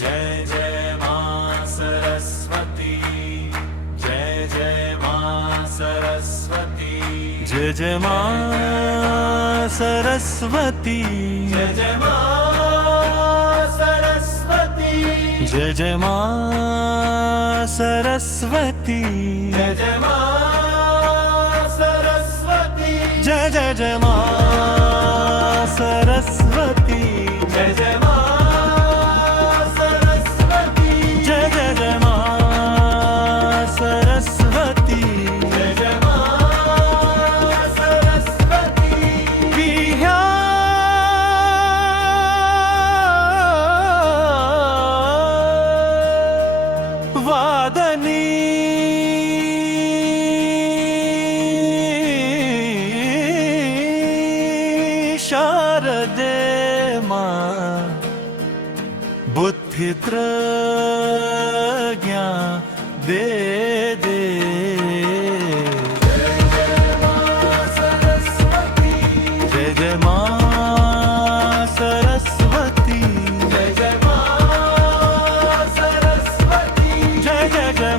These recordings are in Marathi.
जय जय मां सरस्वती, जय जय मां सरस्वती, जय जय मां सरस्वती, जय जय मां सरस्वती, जय जय मां सरस्वती, जय जय मां सरस्वती, जय जय जय मां सरस्वती, जय जय मां सरस्वती, जय जय जय मां सरस्वती, जय जय मां सरस्वती, विद्या वादनी शारदे मां बुद्धि प्रज्ञा दे दे। जय जय मां सरस्वती, जय जय मां सरस्वती, जय जय जय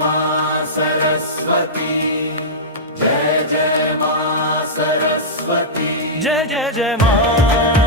मां सरस्वती, जय जय मां सरस्वती, जय जय जय मां